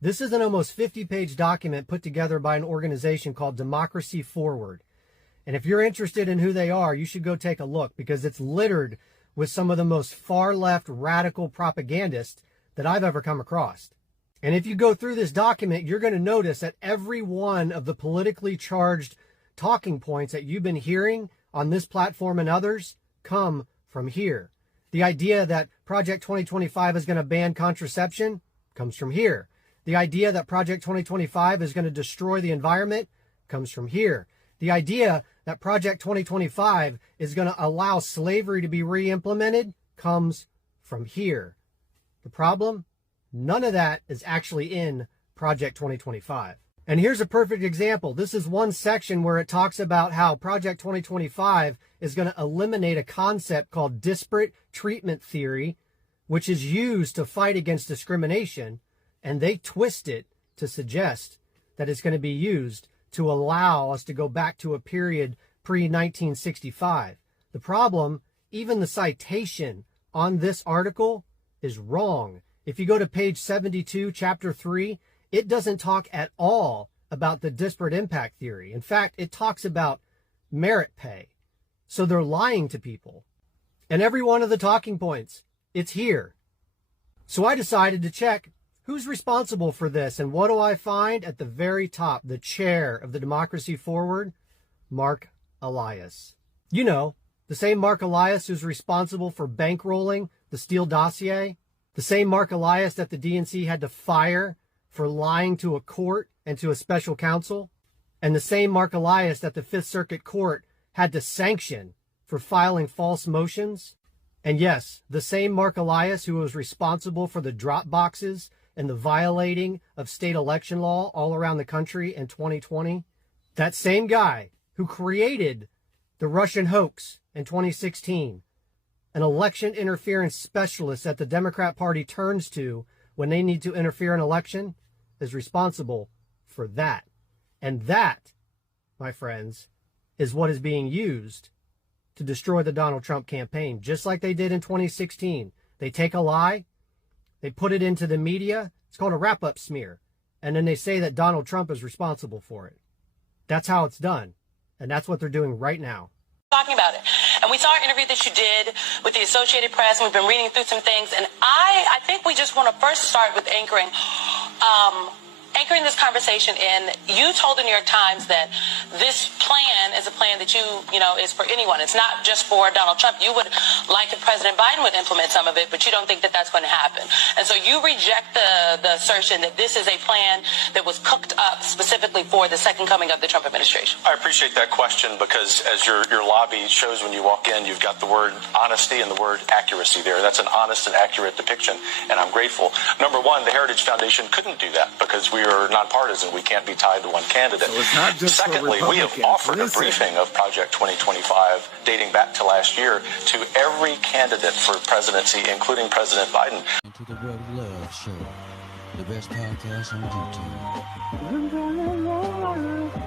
This is an almost 50-page document put together by an organization called Democracy Forward. And if you're interested in who they are, you should go take a look, because it's littered with some of the most far-left radical propagandists that I've ever come across. And if you go through this document, you're going to notice that every one of the politically charged talking points that you've been hearing on this platform and others come from here. The idea that Project 2025 is going to ban contraception comes from here. The idea that Project 2025 is going to destroy the environment comes from here. The idea that Project 2025 is going to allow slavery to be re-implemented comes from here. The problem? None of that is actually in Project 2025. And here's a perfect example. This is one section where it talks about how Project 2025 is going to eliminate a concept called disparate treatment theory, which is used to fight against discrimination. And they twist it to suggest that it's going to be used to allow us to go back to a period pre-1965. The problem, even the citation on this article is wrong. If you go to page 72, chapter 3, it doesn't talk at all about the disparate impact theory. In fact, it talks about merit pay. So they're lying to people. And every one of the talking points, it's here. So I decided to check who's responsible for this. And what do I find at the very top? The chair of the Democracy Forward, Mark Elias. You know, the same Mark Elias who's responsible for bankrolling the Steele dossier. The same Mark Elias that the DNC had to fire for lying to a court and to a special counsel. And the same Mark Elias that the Fifth Circuit Court had to sanction for filing false motions. And yes, the same Mark Elias who was responsible for the drop boxes and the violating of state election law all around the country in 2020. That same guy who created the Russian hoax in 2016, an election interference specialist that the Democrat Party turns to when they need to interfere in election, is responsible for that. And that, my friends, is what is being used to destroy the Donald Trump campaign, just like they did in 2016. They take a lie, they put it into the media. It's called a wrap-up smear. And then they say that Donald Trump is responsible for it. That's how it's done. And that's what they're doing right now. Talking about it. And we saw our interview that you did with the Associated Press, and we've been reading through some things. And I think we just want to first start with anchoring this conversation in. You told the New York Times that this plan is a plan that you know, is for anyone. It's not just for Donald Trump. You would like if President Biden would implement some of it, but you don't think that that's going to happen. And so you reject the assertion that this is a plan that was cooked up specifically for the second coming of the Trump administration. I appreciate that question, because as your lobby shows when you walk in, you've got the word honesty and the word accuracy there. That's an honest and accurate depiction, and I'm grateful. Number one, the Heritage Foundation couldn't do that because we are nonpartisan. We can't be tied to one candidate. So it's not just Secondly, we have offered a briefing of Project 2025 dating back to last year to every candidate for presidency, including President Biden. To the Brotherluvshow, the best podcast on YouTube.